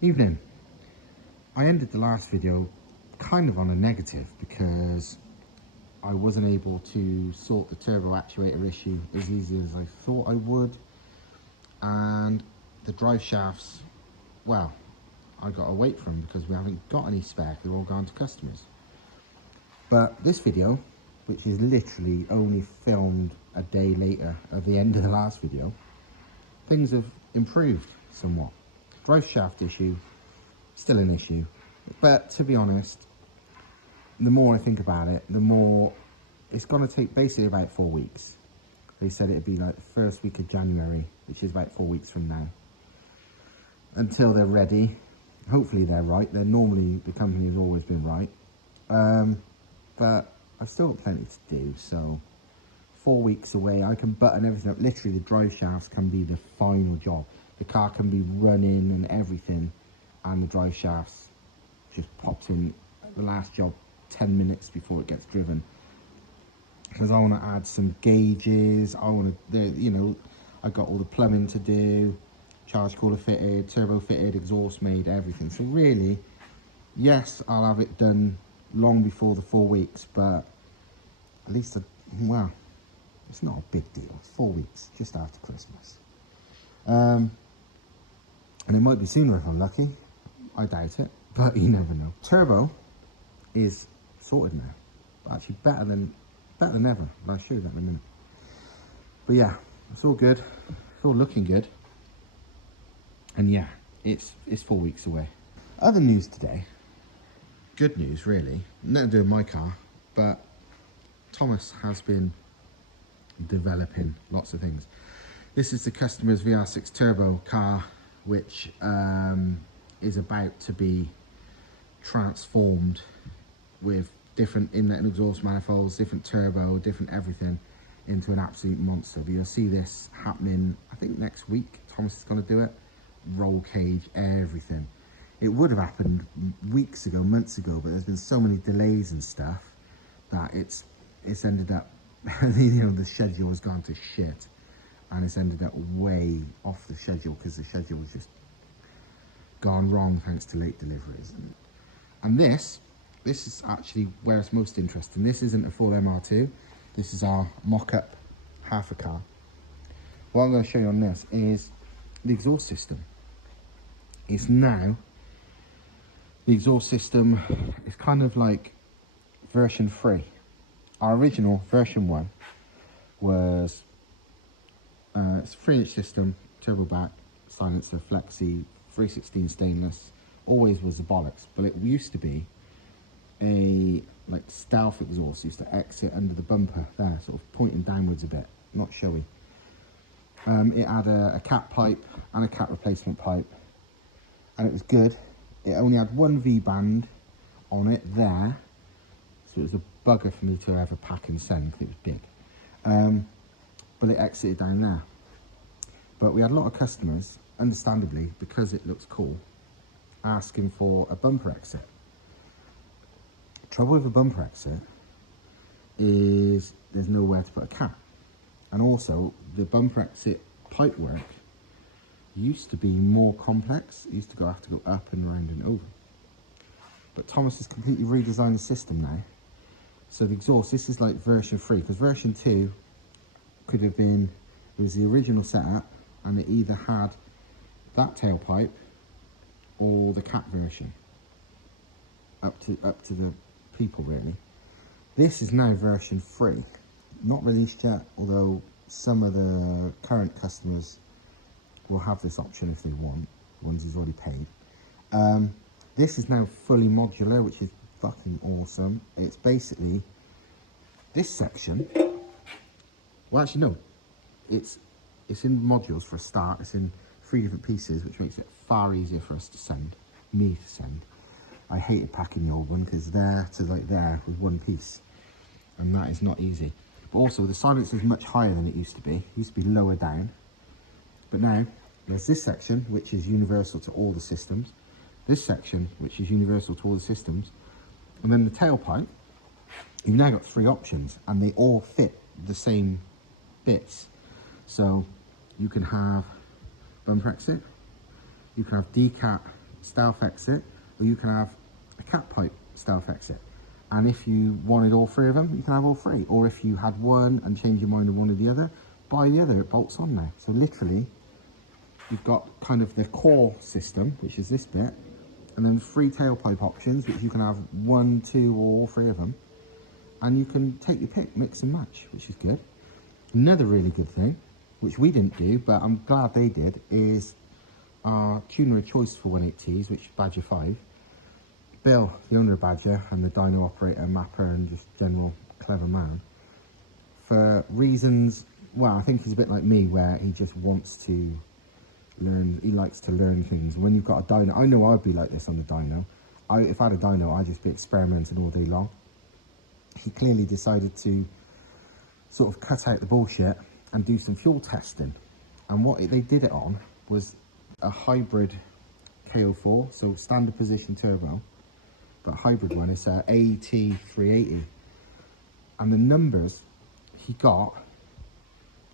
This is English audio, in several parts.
Evening. I ended the last video kind of on a negative because I wasn't able to sort the turbo actuator issue as easy as I thought I would, and the drive shafts, well, I got to wait for them because we haven't got any spare. They're all gone to customers. But this video, which is literally only filmed a day later at the end of the last video, things have improved somewhat. Drive shaft issue, still an issue, but to be honest, the more I think about it, the more it's going to take basically about 4 weeks. They said it'd be like the first week of January, which is about 4 weeks from now, until they're ready. Hopefully they're right. They're normally, the company has always been right, but I've still got plenty to do. So 4 weeks away, I can button everything up. Literally the drive shafts can be the final job. The car can be running and everything, and the drive shafts just pops in the last job 10 minutes before it gets driven. Because I want to add some gauges, I want to, you know, I got all the plumbing to do, charge cooler fitted, turbo fitted, exhaust made, everything. So really, yes, I'll have it done long before the 4 weeks, but at least, well, it's not a big deal. It's 4 weeks, just after Christmas. And it might be sooner if I'm lucky. I doubt it, but you never know. Turbo is sorted now. Actually better than ever. I'll show you that in a minute. But yeah, it's all good. It's all looking good. And yeah, it's 4 weeks away. Other news today. Good news, really. Nothing to do with my car, but Thomas has been developing lots of things. This is the customer's VR6 Turbo car, which is about to be transformed with different inlet and exhaust manifolds, different turbo, different everything, into an absolute monster. But you'll see this happening, I think next week. Thomas is going to do it. Roll cage, everything. It would have happened weeks ago, months ago, but there's been so many delays and stuff that it's ended up, you know, the schedule has gone to shit, and it's ended up way off the schedule because the schedule was just gone wrong thanks to late deliveries. And this is actually where it's most interesting. This isn't a full MR2. This is our mock-up half a car. What I'm going to show you on this is the exhaust system. It's now, the exhaust system is kind of like version 3. Our original version 1 was it's a 3-inch system, turbo back, silencer, flexi, 316 stainless. Always was the bollocks, but it used to be a like stealth exhaust. Used to exit under the bumper there, sort of pointing downwards a bit, not showy. It had a cat pipe and a cat replacement pipe, and it was good. It only had one V-band on it there, so it was a bugger for me to ever pack and send because it was big. But it exited down there. But we had a lot of customers, understandably, because it looks cool, asking for a bumper exit. Trouble with a bumper exit is there's nowhere to put a cap. And also, the bumper exit pipework used to be more complex. It used to have to go up and around and over. But Thomas has completely redesigned the system now. So the exhaust, this is like version 3, because version 2 could have been, it was the original setup, and it either had that tailpipe or the cat version, up to the people really. This is now version 3, not released yet, although some of the current customers will have this option if they want, ones who's already paid. This is now fully modular, which is fucking awesome. It's basically this section. Well, actually no, it's in modules for a start. It's in 3 different pieces, which makes it far easier for us to send, me to send. I hated packing the old one because there to like there was one piece, and that is not easy. But also the silencer is much higher than it used to be. It used to be lower down, but now there's this section which is universal to all the systems, this section which is universal to all the systems, and then the tailpipe. You've now got 3 options, and they all fit the same bits. So you can have bumper exit, you can have decat stealth exit, or you can have a cat pipe stealth exit. And if you wanted all three of them, you can have all three. Or if you had one and change your mind on one or the other, buy the other, it bolts on there. So literally, you've got kind of the core system, which is this bit, and then 3 tailpipe options, which you can have 1, 2, or all 3 of them. And you can take your pick, mix and match, which is good. Another really good thing, which we didn't do, but I'm glad they did, is our tuner of choice for 180s, which is Badger 5. Bill, the owner of Badger, and the dyno operator, mapper, and just general clever man, for reasons, well, I think he's a bit like me, where he just wants to learn, he likes to learn things. When you've got a dyno, I know I'd be like this on the dyno. If I had a dyno, I'd just be experimenting all day long. He clearly decided to sort of cut out the bullshit and do some fuel testing. And what they did it on was a hybrid KO4, so standard position turbo, but hybrid one. It's a AT380. And the numbers he got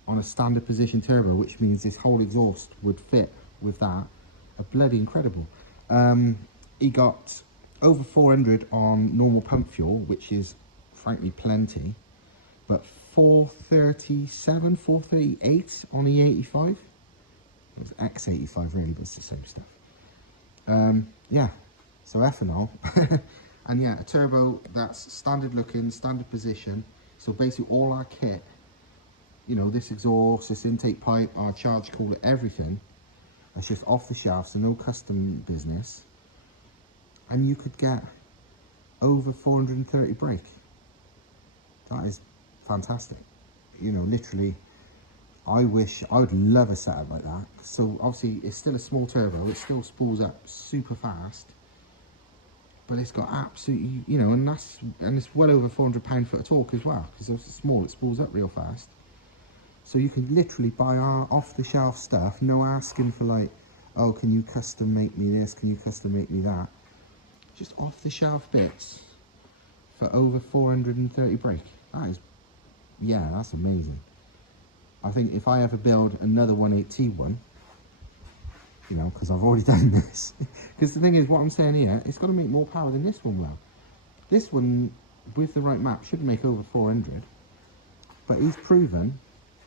on a standard position turbo, which means this whole exhaust would fit with that, are bloody incredible. He got over 400 on normal pump fuel, which is frankly plenty, but 437, 438 on E85. It was X85 really, but it's the same stuff. Yeah, so ethanol. And yeah, a turbo that's standard looking, standard position. So basically all our kit, you know, this exhaust, this intake pipe, our charge cooler, everything, that's just off the shelf, so no custom business. And you could get over 430 brake. That is fantastic. You know, literally, I would love a setup like that. So obviously it's still a small turbo, it still spools up super fast, but it's got absolutely, you know, and it's well over 400 pound-foot of torque as well, because it's small, it spools up real fast. So you can literally buy our off-the-shelf stuff, no asking for like, oh, can you custom make me this, can you custom make me that? Just off-the-shelf bits for over 430 brake. That is, yeah, that's amazing. I think if I ever build another 180 one, you know, because I've already done this, because the thing is, what I'm saying here, it's got to make more power than this one will. This one, with the right map, should make over 400, but he's proven,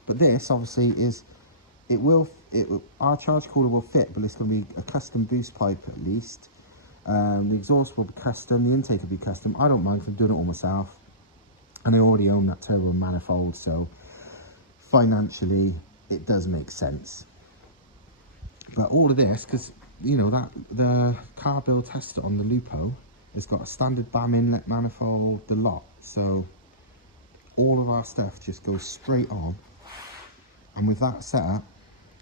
but this obviously is, our charge cooler will fit, but it's going to be a custom boost pipe at least. The exhaust will be custom, the intake will be custom. I don't mind, because I'm doing it all myself, and I already own that turbo manifold, so financially it does make sense. But all of this, because you know that the car build tester on the Lupo has got a standard BAM inlet manifold, the lot, so all of our stuff just goes straight on, and with that setup,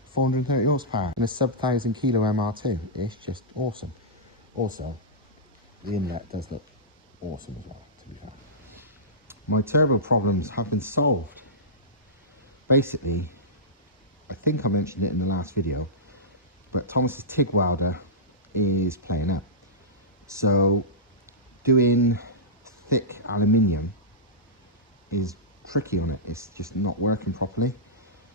430 horsepower and a sub 1,000 kilo MR2, it's just awesome. Also, the inlet does look awesome as well, to be fair. My turbo problems have been solved. Basically, I think I mentioned it in the last video, but Thomas's TIG welder is playing up. So doing thick aluminium is tricky on it. It's just not working properly,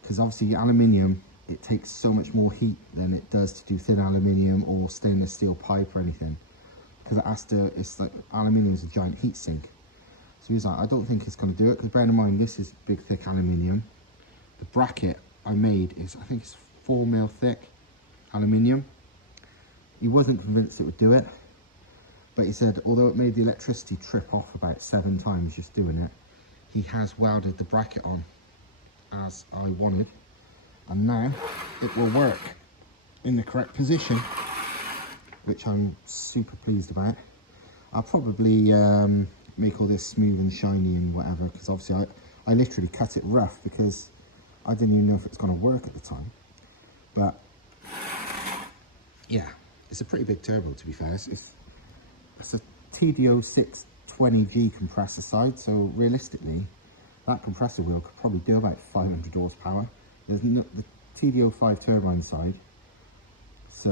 because obviously aluminium, it takes so much more heat than it does to do thin aluminium or stainless steel pipe or anything, because it has to, it's like aluminium is a giant heat sink. So he's like, I don't think it's going to do it, because bear in mind this is big thick aluminium. The bracket I made is, I think it's 4mm thick aluminium. He wasn't convinced it would do it, but he said although it made the electricity trip off about 7 times just doing it, he has welded the bracket on as I wanted, and now it will work in the correct position, which I'm super pleased about. I'll probably make all this smooth and shiny and whatever, because obviously I literally cut it rough because I didn't even know if it's going to work at the time. But yeah, it's a pretty big turbo, to be fair. It's a TDO 620G compressor side, so realistically that compressor wheel could probably do about 500 horsepower. There's no, the TDO 5 turbine side, so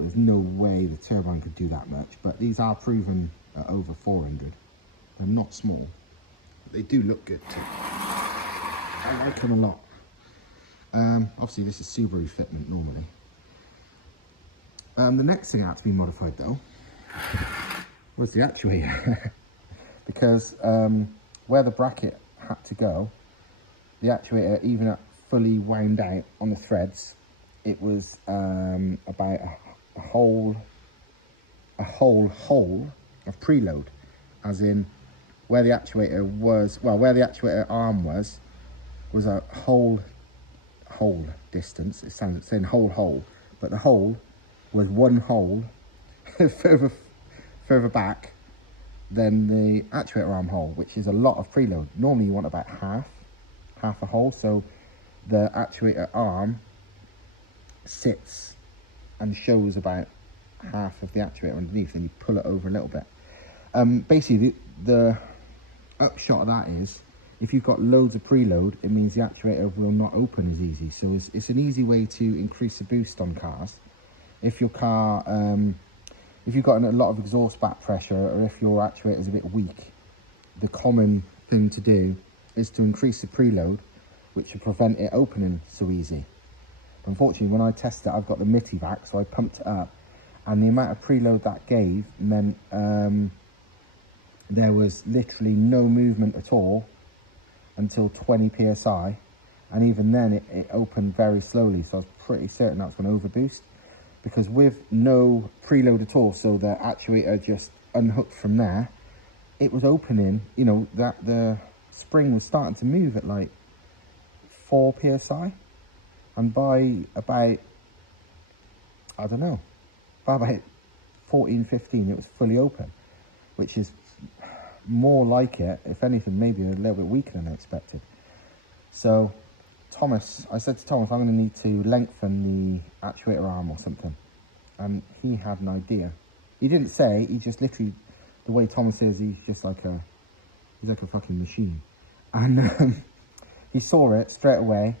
there's no way the turbine could do that much, but these are proven at over 400. They're not small, but they do look good too. I like them a lot. Obviously this is Subaru fitment normally. The next thing that had to be modified though was the actuator. Because where the bracket had to go, the actuator, even at fully wound out on the threads, it was about a whole hole of preload, as in where the actuator was, well, where the actuator arm was a whole distance. It sounds saying hole, but the hole was one hole further back than the actuator arm hole, which is a lot of preload. Normally you want about half a hole, so the actuator arm sits and shows about half of the actuator underneath, and you pull it over a little bit. Basically the upshot of that is, if you've got loads of preload, it means the actuator will not open as easy. So it's an easy way to increase the boost on cars. If your car, if you've got a lot of exhaust back pressure, or if your actuator is a bit weak, the common thing to do is to increase the preload, which will prevent it opening so easy. Unfortunately, when I tested it, I've got the Mitivac, so I pumped it up, and the amount of preload that gave meant there was literally no movement at all until 20 psi, and even then it opened very slowly, so I was pretty certain that's going to overboost. Because with no preload at all, so the actuator just unhooked from there, it was opening, you know, that the spring was starting to move at like 4 psi, and by about, I don't know, by about 14, 15 it was fully open, which is more like it, if anything, maybe a little bit weaker than I expected. So I said to Thomas, I'm going to need to lengthen the actuator arm or something, and he had an idea. He didn't say, he just literally, the way Thomas is, he's like a fucking machine. And he saw it straight away,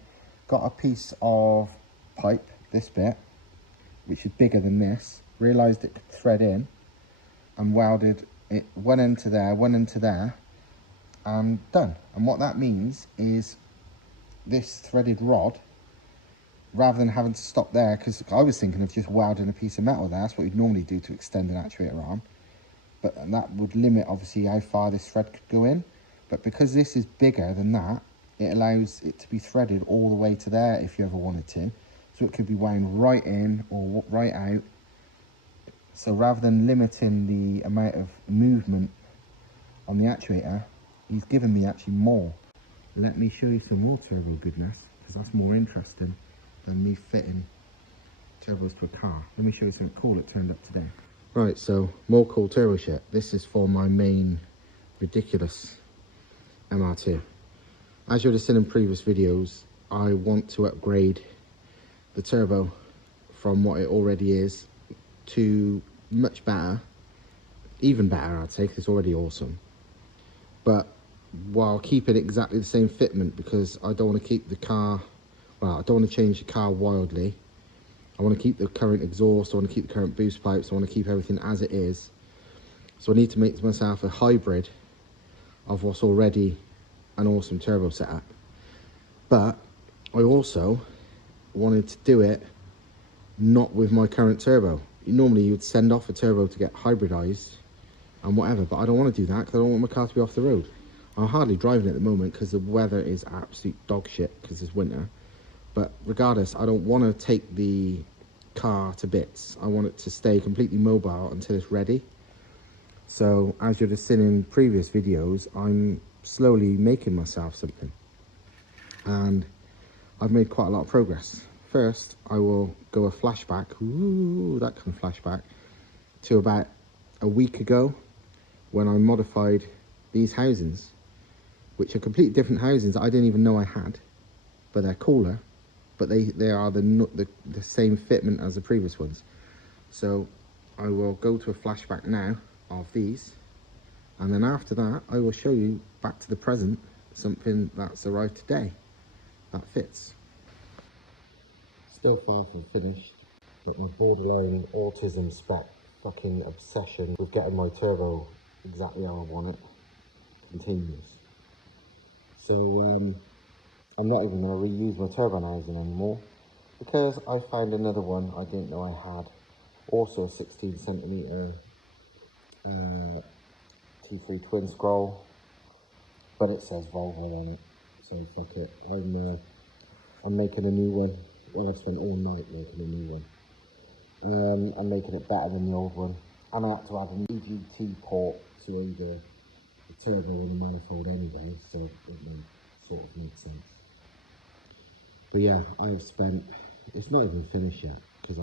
got a piece of pipe, this bit, which is bigger than this, realised it could thread in, and welded it one end to there, and done. And what that means is this threaded rod, rather than having to stop there, because I was thinking of just welding a piece of metal there, that's what you'd normally do to extend an actuator arm, but that would limit obviously how far this thread could go in. But because this is bigger than that, it allows it to be threaded all the way to there if you ever wanted to, so it could be wound right in or right out. So rather than limiting the amount of movement on the actuator, he's given me actually more. Let me show you some more turbo goodness, because that's more interesting than me fitting turbos to a car. Let me show you something cool that turned up today. Right, so more cool turbo shit. This is for my main ridiculous MR2. As you would have seen in previous videos, I want to upgrade the turbo from what it already is to much better, even better I'd say, because it's already awesome, but while keeping exactly the same fitment, because I don't want to keep the car, well, I don't want to change the car wildly. I want to keep the current exhaust, I want to keep the current boost pipes, I want to keep everything as it is. So I need to make myself a hybrid of what's already an awesome turbo setup, but I also wanted to do it not with my current turbo. Normally you would send off a turbo to get hybridized and whatever, but I don't want to do that because I don't want my car to be off the road. I'm hardly driving at the moment because the weather is absolute dog shit because it's winter, but regardless, I don't want to take the car to bits. I want it to stay completely mobile until it's ready. So as you've seen in previous videos, I'm slowly making myself something, and I've made quite a lot of progress. First, I will go a flashback, ooh, that kind of flashback, to about a week ago when I modified these housings, which are completely different housings I didn't even know I had, but they're cooler, but they are the same fitment as the previous ones. So I will go to a flashback now of these, and then after that I will show you back to the present, something that's arrived today that fits. Still far from finished, but my borderline autism spec fucking obsession with getting my turbo exactly how I want it continues. So I'm not even going to reuse my turbo housing anymore, because I found another one I didn't know I had, Also a 16cm T3 twin scroll, but it says Volvo on it, so fuck it. I'm making a new one. Well, I've spent all night making a new one. I'm making it better than the old one, and I had to add an EGT port to either the turbo and the manifold anyway, so it sort of made sense. But yeah, I have spent, it's not even finished yet, because I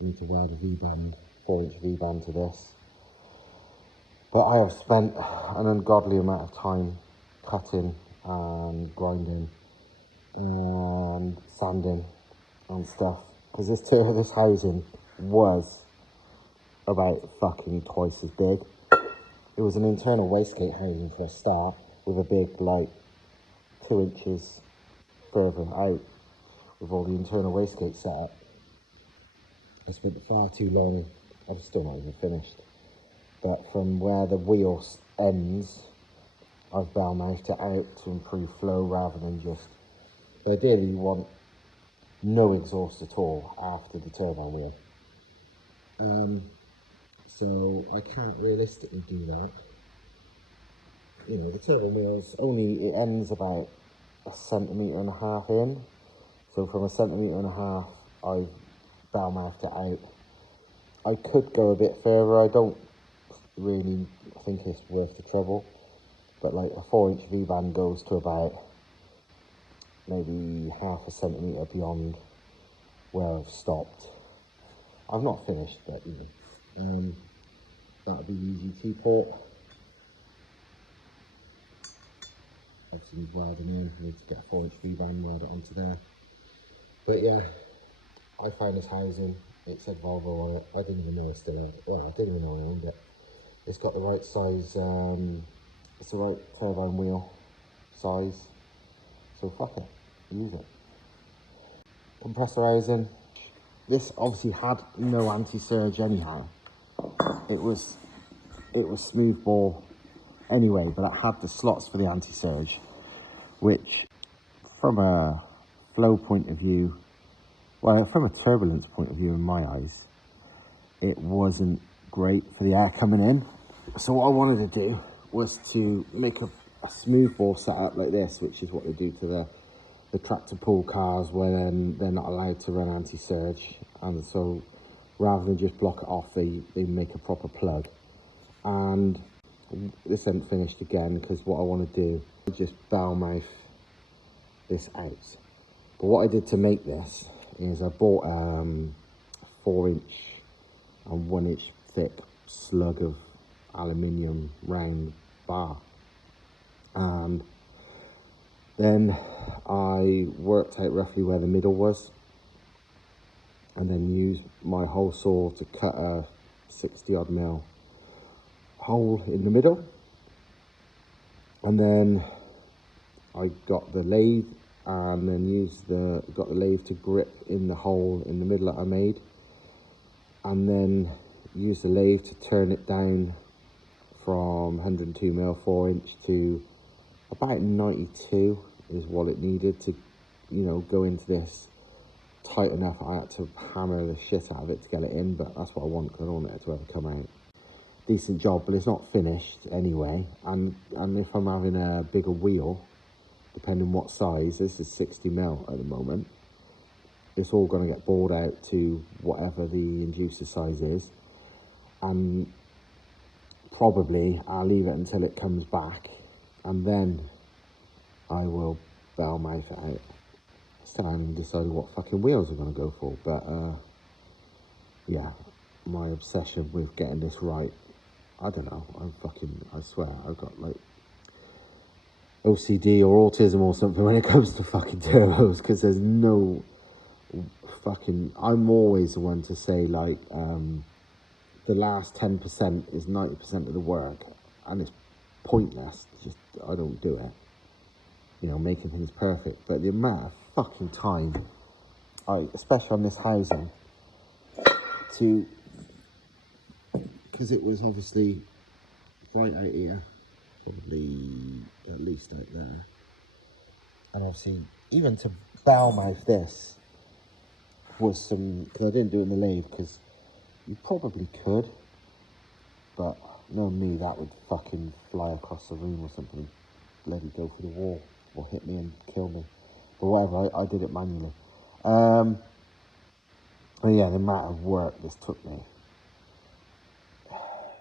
need to weld a V-band, 4-inch V-band to this. But I have spent an ungodly amount of time cutting and grinding and sanding and stuff, because this housing was about fucking twice as big. It was an internal wastegate housing for a start, with a big, like, 2 inches further out, with all the internal wastegate set up. I spent far too long, I'm still not even finished, but from where the wheel ends, I've bell mouthed it out to improve flow rather than just, ideally you want no exhaust at all after the turbine wheel. So I can't realistically do that. You know, the turbine wheel's it ends about 1.5 centimetres in. So from 1.5 centimetres, I've bell mouthed it out. I could go a bit further. I don't really think it's worth the trouble. But like a 4-inch V-band goes to about maybe 0.5 centimetre beyond where I've stopped. I've not finished, but you know, that'll be the EGT port. Obviously need welding in, I need to get a 4-inch V-band, weld it onto there. But yeah, I found this housing, it said Volvo on it. I didn't even know I still had it. Well, I didn't even know I owned it. It's got the right size, it's the right turbine wheel size. So fuck it, use it. Compressor housing. This obviously had no anti-surge anyhow. It was smooth bore anyway, but it had the slots for the anti-surge, which from a flow point of view, well, from a turbulence point of view in my eyes, it wasn't great for the air coming in. So what I wanted to do was to make a smooth bore setup like this, which is what they do to the tractor pull cars where then they're not allowed to run anti-surge, and so rather than just block it off, they make a proper plug. And this isn't finished again, because what I want to do is just bell mouth this out. But what I did to make this is I bought a 4-inch and 1-inch thick slug of aluminium round bar, and then I worked out roughly where the middle was, and then used my hole saw to cut a 60-odd mil hole in the middle. And then I got the lathe, and then got the lathe to grip in the hole in the middle that I made, and then used the lathe to turn it down from 102 mil 4-inch to about 92 is what it needed to, you know, go into this tight enough. I had to hammer the shit out of it to get it in, but that's what I want, because I don't want it to ever come out. Decent job, but it's not finished anyway. And if I'm having a bigger wheel, depending what size, this is 60 mil at the moment, it's all going to get bored out to whatever the inducer size is, and probably I'll leave it until it comes back, and then I will bell mouth it out. Still haven't decided what fucking wheels I'm going to go for, but yeah, my obsession with getting this right, I don't know, I swear, I've got like OCD or autism or something when it comes to fucking turbos, because there's no fucking, I'm always the one to say like, the last 10% is 90% of the work, and it's pointless, just, I don't do it, you know, making things perfect. But the amount of fucking time, especially on this housing, because it was obviously right out here, probably at least out there, and obviously even to bell mouth this was some, because I didn't do it in the lathe, because You probably could, but no me, that would fucking fly across the room or something, bloody go for the wall, or hit me and kill me. But whatever, I did it manually. But yeah, the amount of work this took me,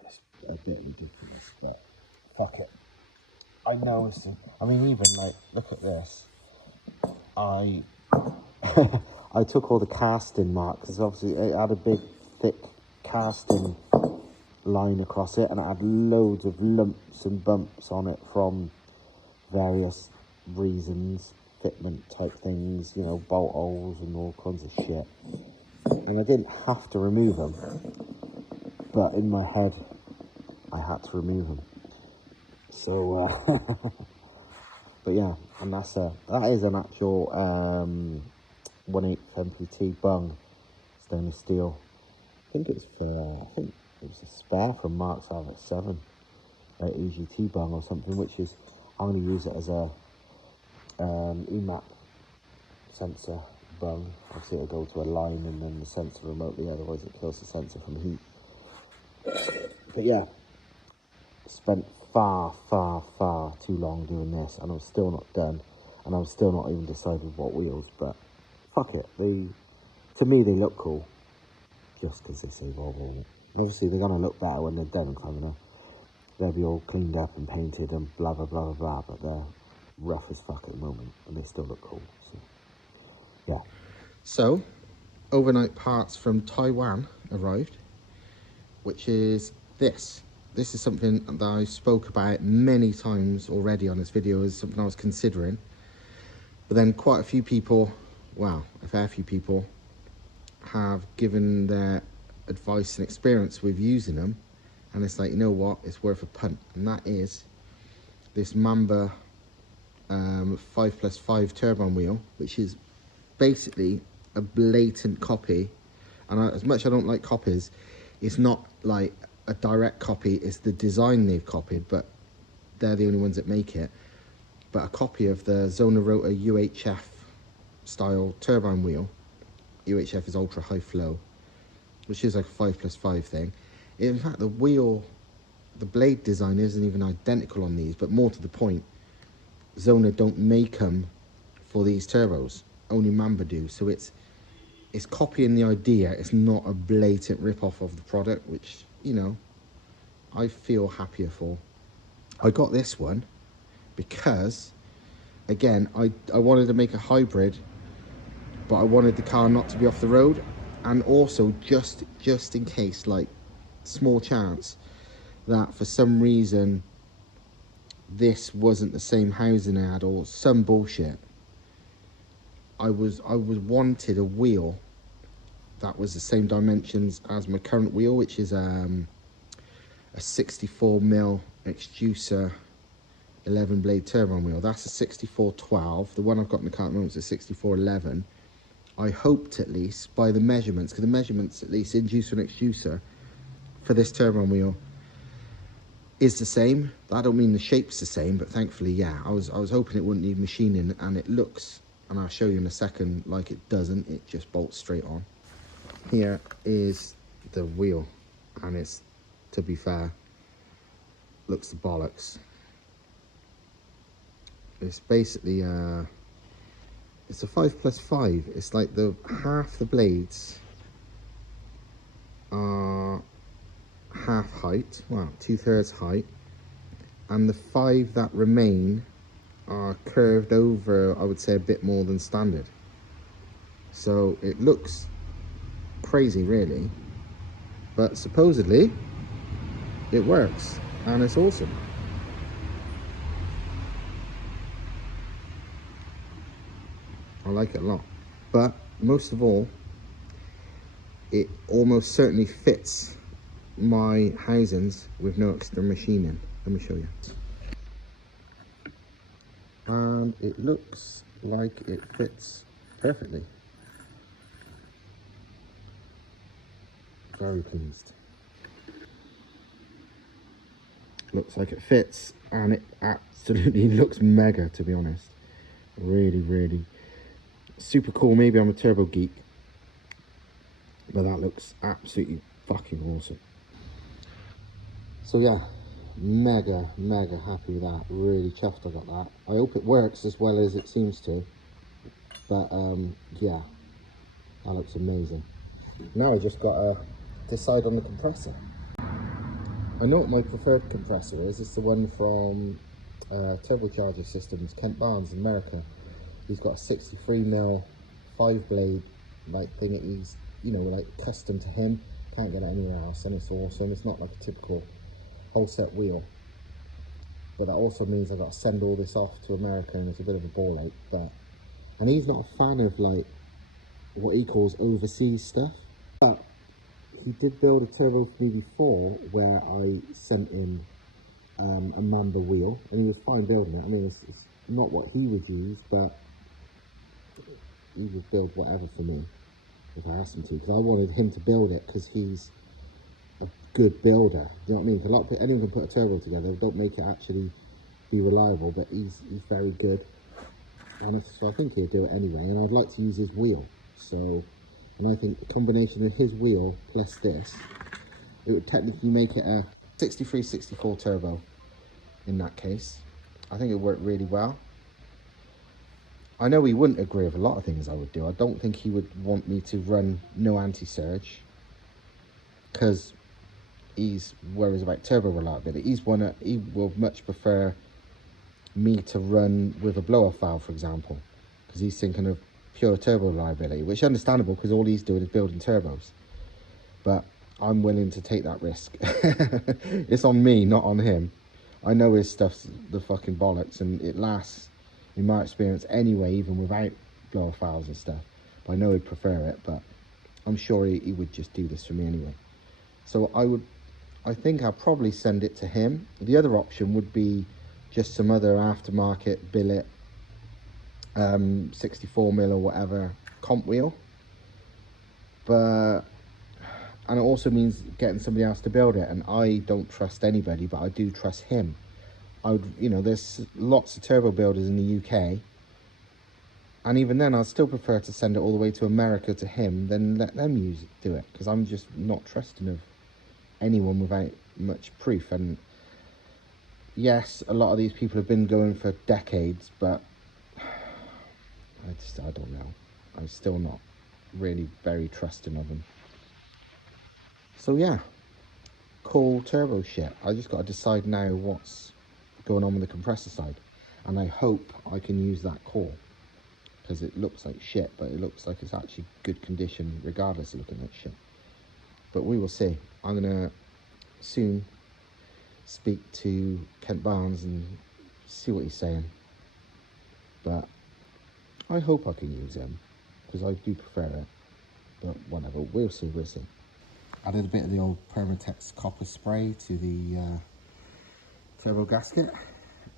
it's a bit ridiculous, but fuck it. I know I mean, even like, look at this. I I took all the casting marks, because obviously it had a big, thick casting line across it, and it had loads of lumps and bumps on it from various reasons, fitment type things, you know, bolt holes and all kinds of shit. And I didn't have to remove them, but in my head, I had to remove them. So, but yeah, and that is an actual 1/8 MPT bung, stainless steel. I think it was a spare from Mark's RX7, EGT bung or something, which is, I'm going to use it as a EMAP sensor bung. Obviously it'll go to a line and then the sensor remotely, otherwise it kills the sensor from heat. But yeah, spent far too long doing this, and I'm still not done, and I'm still not even decided what wheels, but fuck it, to me they look cool, just because they say Volvo on it. Obviously they're going to look better when they're done, because they'll be all cleaned up and painted and blah blah blah blah, but they're rough as fuck at the moment, and they still look cool, so yeah. So, overnight parts from Taiwan arrived, which is this. This is something that I spoke about many times already on this video, as something I was considering. But then quite a few people, well, a fair few people, have given their advice and experience with using them. And it's like, you know what, it's worth a punt. And that is this Mamba 5+5 turbine wheel, which is basically a blatant copy. And as much as I don't like copies, it's not like a direct copy, it's the design they've copied, but they're the only ones that make it. But a copy of the Zona Rota UHF style turbine wheel. UHF is ultra high flow, which is like a 5+5 thing. In fact, the blade design isn't even identical on these, but more to the point, Zona don't make them for these turbos, only Mamba do. So it's copying the idea, it's not a blatant rip-off of the product, which, you know, I feel happier for. I got this one because, again, I wanted to make a hybrid, but I wanted the car not to be off the road, and also just in case, like, small chance that for some reason this wasn't the same housing I had or some bullshit, I wanted a wheel that was the same dimensions as my current wheel, which is a 64mm extruder 11 blade turbine wheel. That's a 6412. The one I've got in the car at the moment is a 6411. I hoped, at least by the measurements, because the measurements, at least inducer and extruder for this turbine wheel, is the same. I don't mean the shape's the same, but thankfully, yeah, I was hoping it wouldn't need machining, and it looks, and I'll show you in a second, like it doesn't. It just bolts straight on. Here is the wheel, and it's, to be fair, looks the bollocks. It's basically it's a 5+5. It's like half the blades are half height, well, 2/3 height, and the 5 that remain are curved over, I would say, a bit more than standard. So it looks crazy, really, but supposedly it works, and it's awesome. I like it a lot, but most of all, it almost certainly fits my housings with no extra machining. Let me show you. And it looks like it fits perfectly. Very pleased. Looks like it fits, and it absolutely looks mega, to be honest. Really super cool. Maybe I'm a turbo geek, but that looks absolutely fucking awesome. So yeah, mega happy with that. Really chuffed I got that. I hope it works as well as it seems to. But yeah, that looks amazing. Now I just gotta decide on the compressor. I know what my preferred compressor is. It's the one from Turbocharger Systems, Kent Barnes in America. He's got a 63mm 5-blade like thing. He's, you know, like custom to him. Can't get it anywhere else, and it's awesome. It's not like a typical whole set wheel. But that also means I've got to send all this off to America, and it's a bit of a ball ache. But and he's not a fan of like what he calls overseas stuff. But he did build a turbo for me before, where I sent him a Mamba wheel, and he was fine building it. I mean, it's not what he would use, but he would build whatever for me if I asked him to, because I wanted him to build it because he's a good builder. Do you know what I mean? A lot of, anyone can put a turbo together, don't make it actually be reliable, but he's very good on it, so I think he'd do it anyway. And I'd like to use his wheel, so, and I think the combination of his wheel plus this, it would technically make it a 63-64 turbo in that case. I think it worked really well. I know he wouldn't agree with a lot of things I would do. I don't think he would want me to run no anti-surge, because he's worries about turbo reliability. He will much prefer me to run with a blow-off valve, for example, because he's thinking of pure turbo reliability, which is understandable because all he's doing is building turbos. But I'm willing to take that risk. It's on me, not on him. I know his stuff's the fucking bollocks, and it lasts, in my experience anyway, even without blow-off valves and stuff. But I know he'd prefer it, but I'm sure he would just do this for me anyway. So I think I'll probably send it to him. The other option would be just some other aftermarket billet 64mm or whatever comp wheel, but and it also means getting somebody else to build it, and I don't trust anybody, but I do trust him. I would, you know, there's lots of turbo builders in the UK, and even then I'd still prefer to send it all the way to America to him than let them do it, because I'm just not trusting of anyone without much proof. And yes, a lot of these people have been going for decades, but I don't know. I'm still not really very trusting of them. So yeah, cool turbo shit. I just got to decide now what's going on with the compressor side, and I hope I can use that core, because it looks like shit, but it looks like it's actually good condition regardless of looking like shit. But we will see. I'm gonna soon speak to Kent Barnes and see what he's saying, but I hope I can use him, because I do prefer it. But whatever, we'll see. Added a bit of the old Permatex copper spray to the turbo gasket.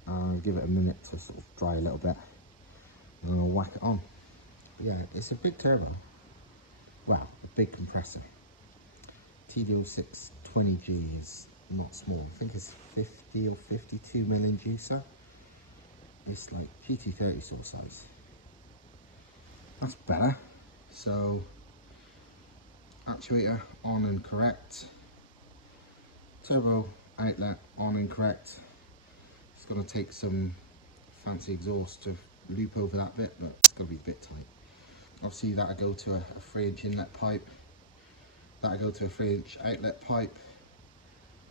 I'll give it a minute to sort of dry a little bit, and then I'll whack it on. Yeah, it's a big turbo. Wow, a big compressor. TD06 20G is not small. I think it's 50 or 52 mil inducer. It's like PT3 sort of size. That's better. So actuator on and correct. Turbo outlet on and correct. It's going to take some fancy exhaust to loop over that bit, but it's going to be a bit tight. Obviously that'll go to a 3-inch inlet pipe. That'll go to a 3-inch outlet pipe,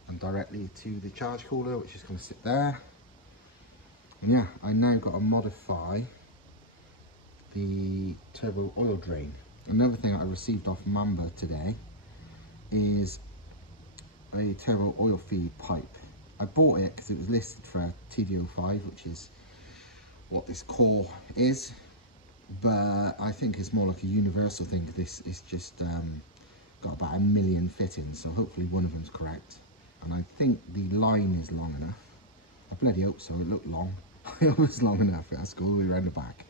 and directly to the charge cooler, which is going to sit there. And yeah, I now got to modify the turbo oil drain. Another thing I received off Mamba today is a turbo oil feed pipe. I bought it because it was listed for TD05, which is what this core is, but I think it's more like a universal thing. This is just got about 1 million fittings, so hopefully one of them's correct. And I think the line is long enough. I bloody hope so. It looked long. It was long enough. It has to go all the way around the back.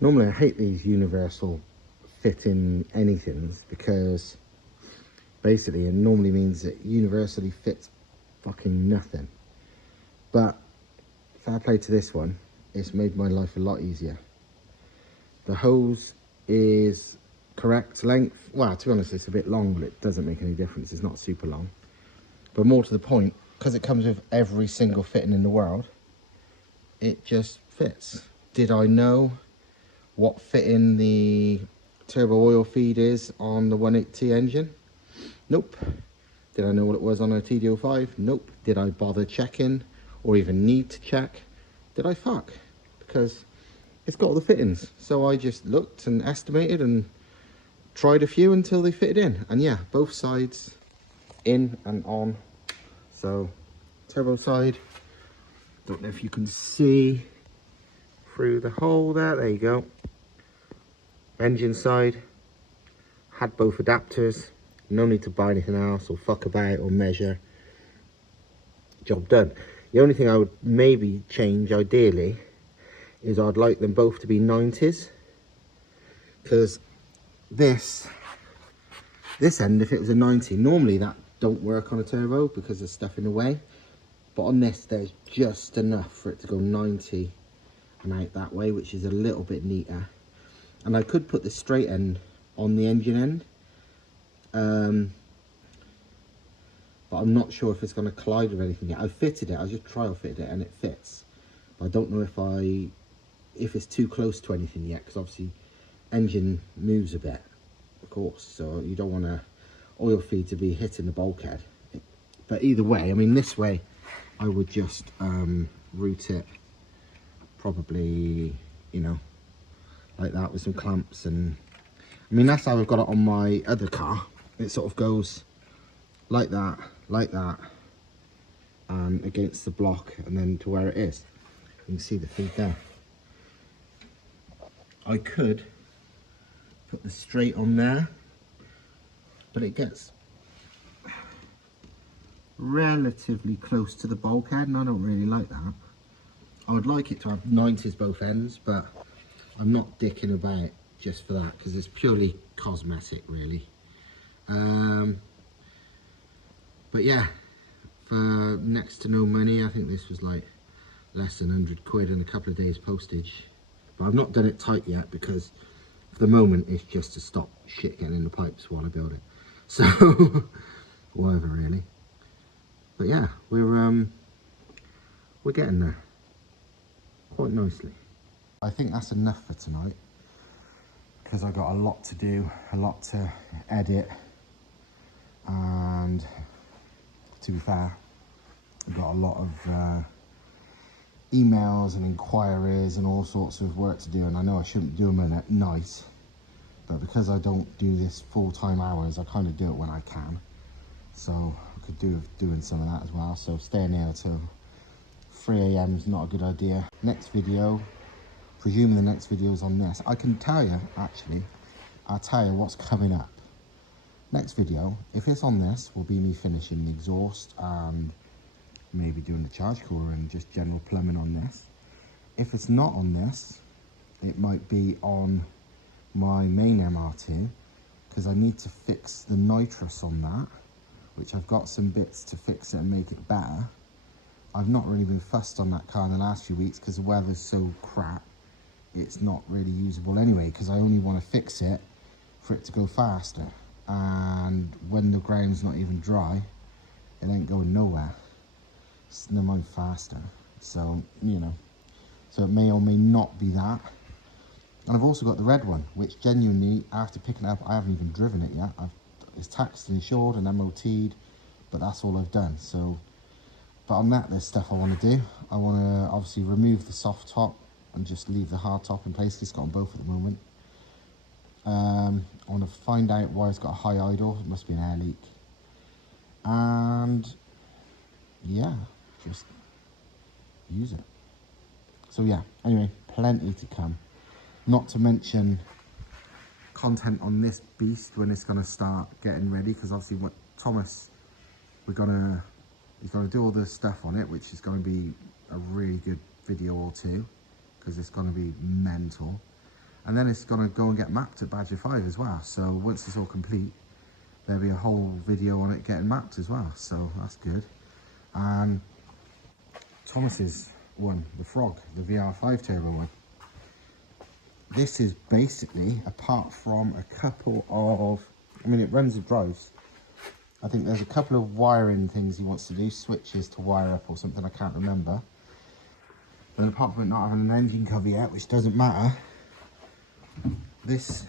Normally I hate these universal fitting anythings, because basically it normally means that universally fits fucking nothing. But fair play to this one, it's made my life a lot easier. The hose is correct length. Well, to be honest, it's a bit long, but it doesn't make any difference. It's not super long. But more to the point, because it comes with every single fitting in the world, it just fits. Did I know what fitting the turbo oil feed is on the 180 engine? Nope. Did I know what it was on a TD05? Nope. Did I bother checking or even need to check? Did I fuck? Because it's got all the fittings. So I just looked and estimated and tried a few until they fitted in. And yeah, both sides in and on. So turbo side, don't know if you can see through the hole there. There you go. Engine side, had both adapters. No need to buy anything else or fuck about or measure. Job done. The only thing I would maybe change ideally is I'd like them both to be 90s, because this end, if it was a 90, normally that don't work on a turbo because there's stuff in the way, but on this there's just enough for it to go 90 and out that way, which is a little bit neater. And I could put the straight end on the engine end, but I'm not sure if it's going to collide with anything yet. I fitted it, I just trial fitted it and it fits, but I don't know if it's too close to anything yet, because obviously engine moves a bit, of course, so you don't want a oil feed to be hitting the bulkhead. But either way, I mean, this way I would just route it probably, you know, like that with some clamps. And I mean, that's how I've got it on my other car. It sort of goes like that, and against the block, and then to where it is. You can see the feed there. I could put the straight on there, but it gets relatively close to the bulkhead, and I don't really like that. I would like it to have 90s both ends, but I'm not dicking about just for that, because it's purely cosmetic, really. But yeah, for next to no money, I think this was like less than 100 quid and a couple of days postage. But I've not done it tight yet, because for the moment it's just to stop shit getting in the pipes while I build it. So whatever, really. But yeah, we're getting there quite nicely. I think that's enough for tonight, because I got a lot to do, a lot to edit, and to be fair, I've got a lot of emails and inquiries and all sorts of work to do, and I know I shouldn't do them at night, but because I don't do this full-time hours, I kind of do it when I can. So I could do with doing some of that as well. So staying here till 3 AM is not a good idea. Next video, presuming the next video is on this, I can tell you, actually, I'll tell you what's coming up. Next video, if it's on this, will be me finishing the exhaust and maybe doing the charge cooler and just general plumbing on this. If it's not on this, it might be on my main MR2, because I need to fix the nitrous on that, which I've got some bits to fix it and make it better. I've not really been fussed on that car in the last few weeks because the weather's so crap. It's not really usable anyway, because I only want to fix it for it to go faster. And when the ground's not even dry, it ain't going nowhere. It's never mind faster. So, you know, so it may or may not be that. And I've also got the red one, which genuinely, after picking it up, I haven't even driven it yet. It's taxed and insured and MOT'd, but that's all I've done. So, but on that, there's stuff I want to do. I want to obviously remove the soft top and just leave the hard top in place. It's got on both at the moment. I want to find out why it's got a high idle. It must be an air leak. And yeah, just use it. So yeah, anyway, plenty to come. Not to mention content on this beast when it's going to start getting ready, because obviously what Thomas, he's going to do all the stuff on it, which is going to be a really good video or two, because it's going to be mental. And then it's going to go and get mapped at Badger 5 as well. So once it's all complete, there'll be a whole video on it getting mapped as well. So that's good. And Thomas's one, the Frog, the VR5 turbo one. this is basically, apart from a couple of, I mean, it runs and drives. I think there's a couple of wiring things he wants to do, switches to wire up or something, I can't remember. But apart from it not having an engine cover yet, which doesn't matter, this,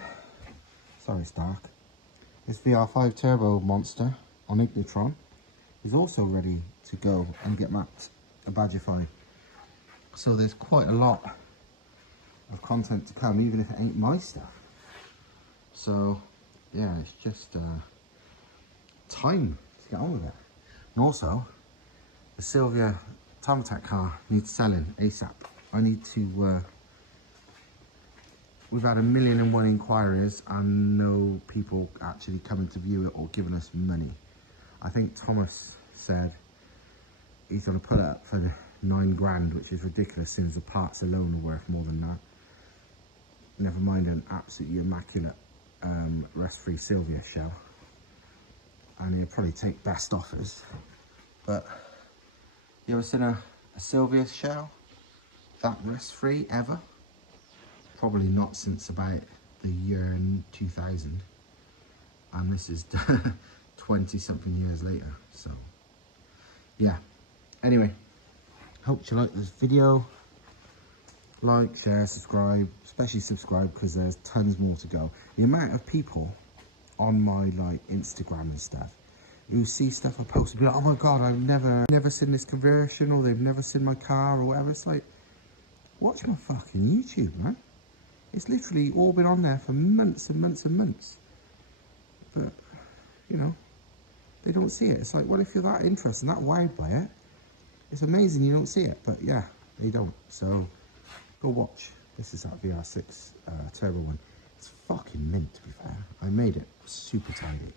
sorry it's dark, this VR5 Turbo monster on Ignitron is also ready to go and get mapped a Badgerify. So there's quite a lot of content to come, even if it ain't my stuff. So yeah, it's just time to get on with it. And also, the Sylvia Stav-Tech car needs selling ASAP. I need to, we've had 1,000,001 inquiries and no people actually coming to view it or giving us money. I think Thomas said he's going to put it up for the 9 grand, which is ridiculous since the parts alone are worth more than that. Never mind an absolutely immaculate rust-free Sylvia shell. And he'll probably take best offers. But you ever seen a Sylvia shell that rust-free ever? Probably not since about the year 2000. And this is 20 something years later. So yeah, anyway, hope you like this video. Like, share, subscribe, especially subscribe because there's tons more to go. The amount of people on my like Instagram and stuff who see stuff I post and be like, oh my god, I've never seen this conversion, or they've never seen my car or whatever. It's like, watch my fucking YouTube, man. It's literally all been on there for months and months and months. But, you know, they don't see it. It's like, well, if you're that interested and that wowed by it, it's amazing you don't see it. But yeah, they don't. So go watch. This is that VR6 Turbo one. It's fucking mint, to be fair. I made it super tidy.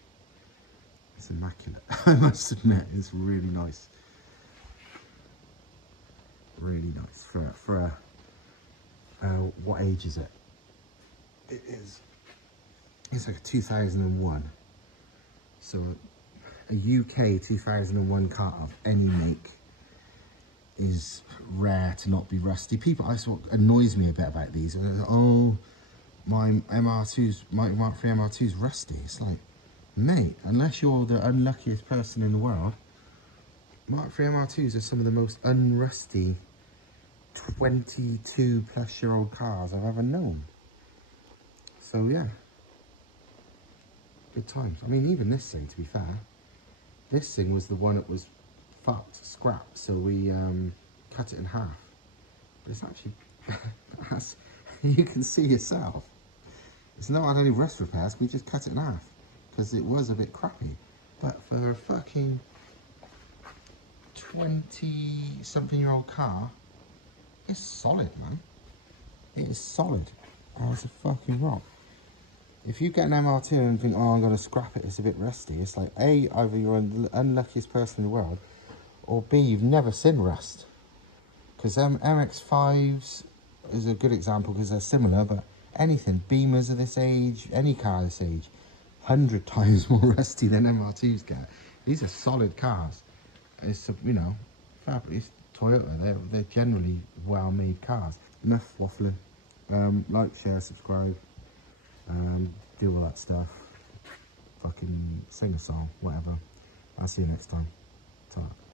It's immaculate. I must admit, it's really nice. Really nice for what age is it? It is. It's like a 2001. So a UK 2001 car of any make is rare to not be rusty. People, that's what annoys me a bit about these. Oh, my MR2's, my Mark 3 MR2's rusty. It's like, mate, unless you're the unluckiest person in the world, Mark 3 MR2s are some of the most unrusty 22 plus year old cars I've ever known. So yeah, good times. I mean, even this thing, to be fair, this thing was the one that was fucked, scrapped, so we cut it in half. But it's actually, as you can see yourself, it's not had any rust repairs, we just cut it in half because it was a bit crappy. But for a fucking 20-something year old car, it's solid, man. It is solid as a fucking rock. If you get an MR2 and think, oh, I'm going to scrap it, it's a bit rusty, it's like, A, either you're the unluckiest person in the world, or B, you've never seen rust. Because MX-5s is a good example because they're similar, but anything, Beamers of this age, any car this age, 100 times more rusty than MR2s get. These are solid cars. It's, you know, it's Toyota, they're generally well-made cars. Enough waffling. Like, share, subscribe, do all that stuff. Fucking sing a song, whatever. I'll see you next time. Ta.